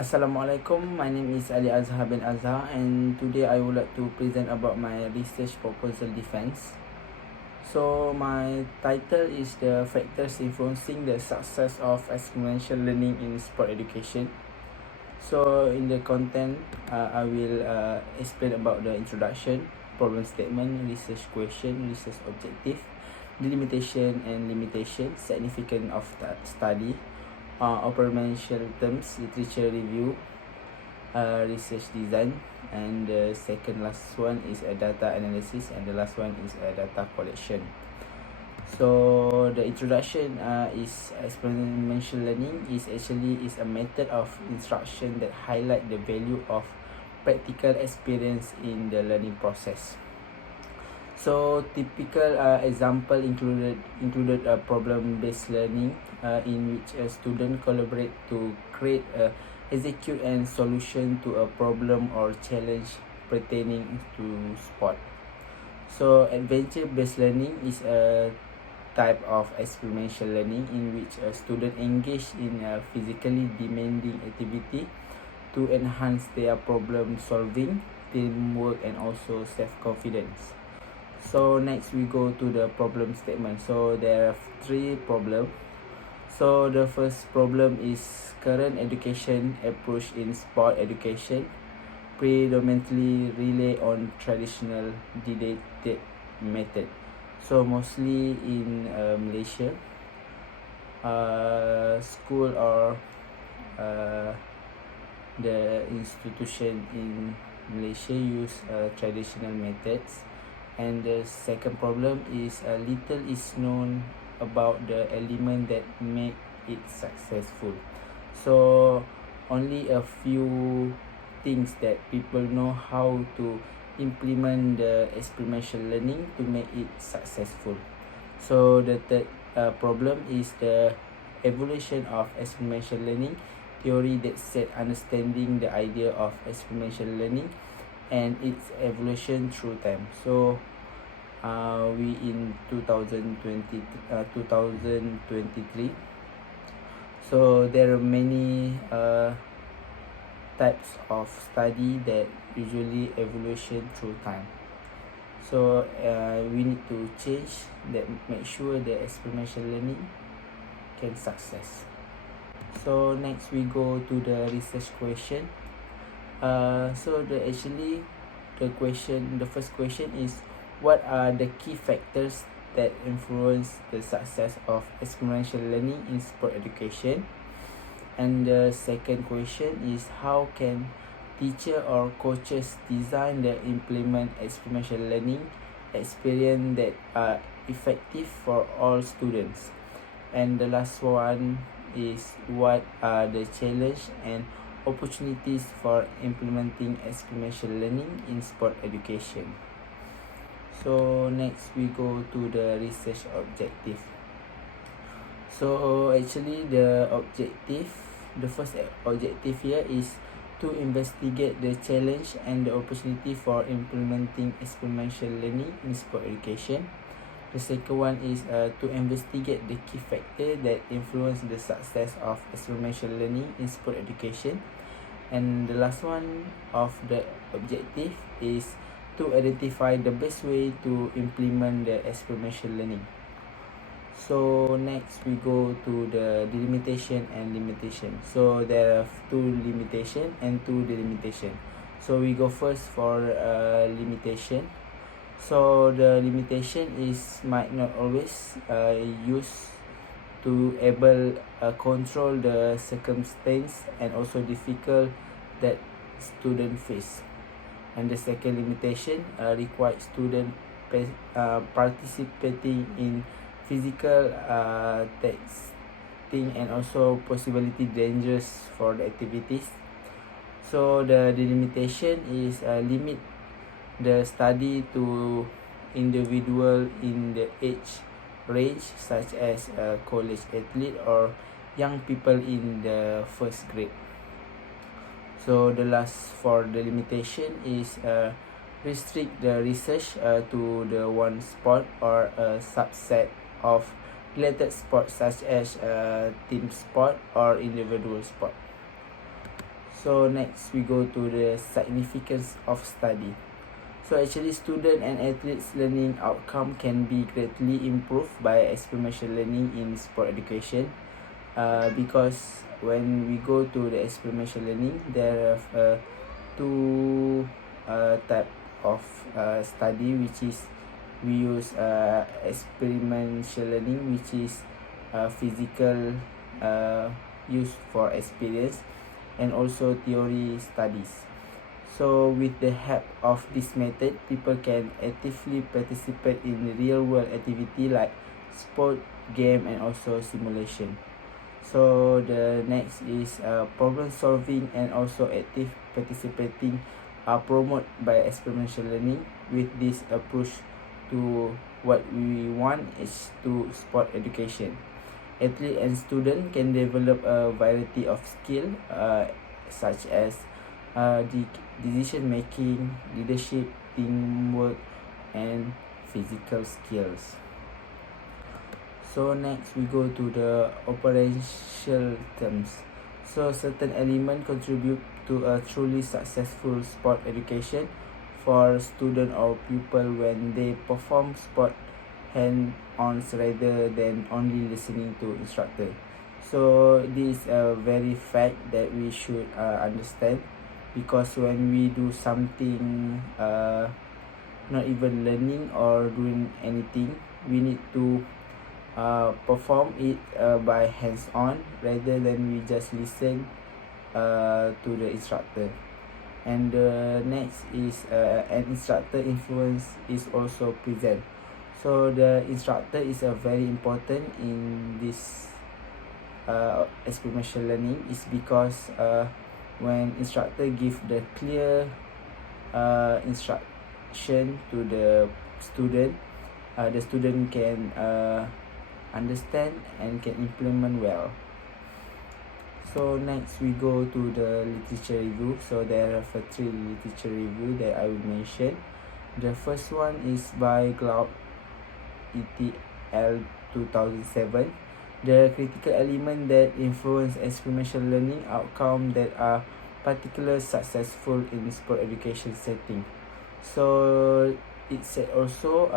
Assalamualaikum, my name is Ali Azhar bin Azhar, and today I would like to present about my research proposal defense. So my title is the factors influencing the success of experiential learning in sport education. So in the content, I will explain about the introduction, problem statement, research question, research objective, delimitation and limitation, significance of study, operational terms, literature review, research design, and the second last one is a data analysis, and the last one is a data collection. So the introduction is experiential learning is a method of instruction that highlight the value of practical experience in the learning process. So typical example included problem-based learning in which a student collaborate to create execute and solution to a problem or challenge pertaining to sport. So adventure-based learning is a type of experiential learning in which a student engage in a physically demanding activity to enhance their problem solving, teamwork, and also self-confidence. So next we go to the problem statement. So there are 3 problems. So the first problem is current education approach in sport education predominantly rely on traditional didactic method. So mostly in Malaysia, school or the institution in Malaysia use traditional methods. And the second problem is little is known about the element that make it successful. So only a few things that people know how to implement the experiential learning to make it successful. So the third problem is the evolution of experiential learning theory that set understanding the idea of experiential learning and its evolution through time. So we in 2023. So there are many types of study that usually evolution through time. So we need to change that, make sure the experiential learning can success. So next we go to the research question. So the first question is, what are the key factors that influence the success of experiential learning in sport education? And the second question is, how can teacher or coaches design the implement experiential learning experience that are effective for all students? And the last one is, what are the challenge and opportunities for implementing experiential learning in sport education? So next we go to the research objective. So actually the first objective here is to investigate the challenge and the opportunity for implementing experiential learning in sport education. The second one is to investigate the key factor that influence the success of experiential learning in sport education. And the last one of the objective is to identify the best way to implement the experiential learning. So next we go to the delimitation and limitation. So there are 2 limitation and 2 delimitation. So we go first for limitation. So the limitation is might not always use to able control the circumstance and also difficult that student face. And the second limitation required student participating in physical testing and also possibility dangerous for the activities. So the delimitation is limit the study to individual in the age range, such as college athlete or young people in the first grade. So the last for the limitation is restrict the research to the one sport or a subset of related sports, such as team sport or individual sport. So next we go to the significance of study. So actually student and athletes learning outcome can be greatly improved by experiential learning in sport education, because when we go to the experiential learning, there are two type of study, which is we use experiential learning, which is physical use for experience, and also theory studies. So with the help of this method, people can actively participate in real world activity like sport, game, and also simulation. So the next is problem solving and also active participating are promoted by experiential learning. With this approach to what we want is to sport education, athlete and student can develop a variety of skill, such as decision making, leadership, teamwork, and physical skills. So next we go to the operational terms. So certain element contribute to a truly successful sport education for student or pupil when they perform sport hand-ons rather than only listening to instructor. So this is a very fact that we should understand, because when we do something not even learning or doing anything, we need to perform it by hands-on rather than we just listen to the instructor. And the next is an instructor influence is also present. So the instructor is a very important in this experiential learning, is because when instructor give the clear instruction to the student can understand and can implement well. So next we go to the literature review. So there are 3 literature review that I will mention. The first one is by Cloud ETL 2007. The critical element that influence experiential learning outcome that are particularly successful in sport education setting. So it said also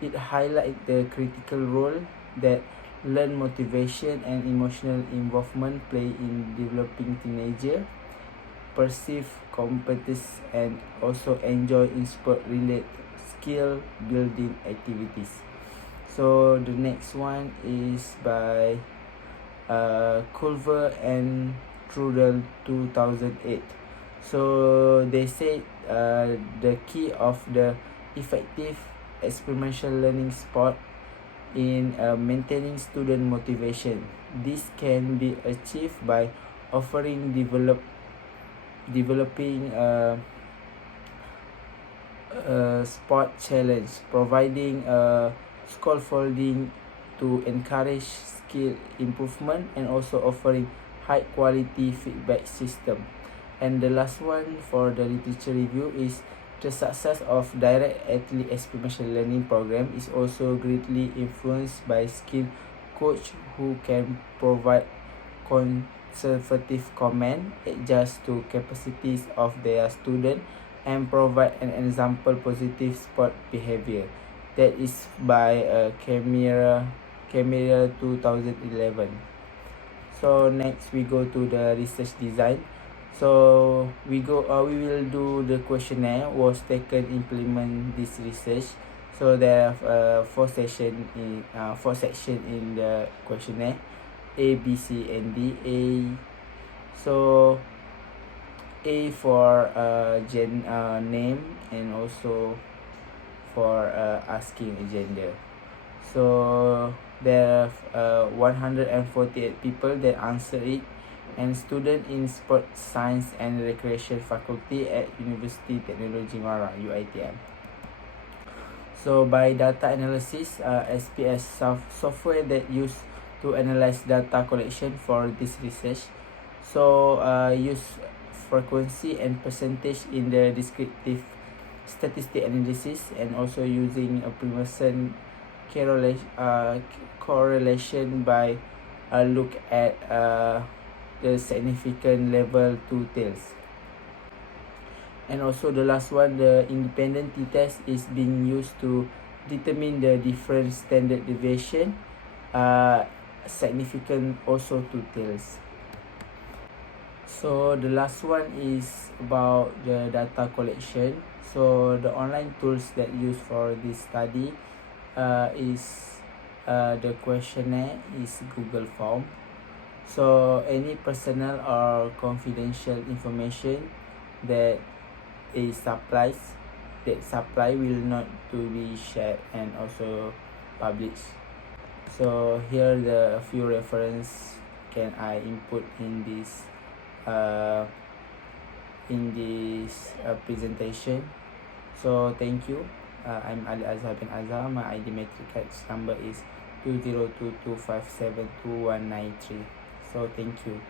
it highlight the critical role that learn motivation and emotional involvement play in developing teenager perceive competence and also enjoy in sport related skill building activities. So the next one is by Culver and Trudel 2008. So they say the key of the effective experiential learning sport in maintaining student motivation. This can be achieved by offering developing sport challenge, providing scaffolding to encourage skill improvement, and also offering high quality feedback system. And the last one for the literature review is the success of direct athlete experiential learning program is also greatly influenced by skilled coach who can provide conservative comment, adjust to capacities of their student, and provide an example positive sport behavior. That is by Camera 2011. So next we go to the research design. So we will do the questionnaire was taken implement this research. So there are 4 section in the questionnaire, A, B, C, and D. So A for name, and also for asking a gender. So there are 148 people that answer it, and student in Sports Science and Recreation Faculty at University Technology Mara, UiTM. So by data analysis, SPS software that used to analyze data collection for this research. So use frequency and percentage in the descriptive statistic analysis, and also using a Pearson correlation by look at the significant level 2 tails. And also the last one, the independent t-test is being used to determine the different standard deviation significant also 2 tails. So the last one is about the data collection. So the online tools that used for this study is the questionnaire is Google Form. So any personal or confidential information that is supply will not to be shared and also published. So here the few reference can I input in this presentation. So thank you. I'm Ali Azhar bin Azhar. My ID matric cards number is 2022572193. So thank you.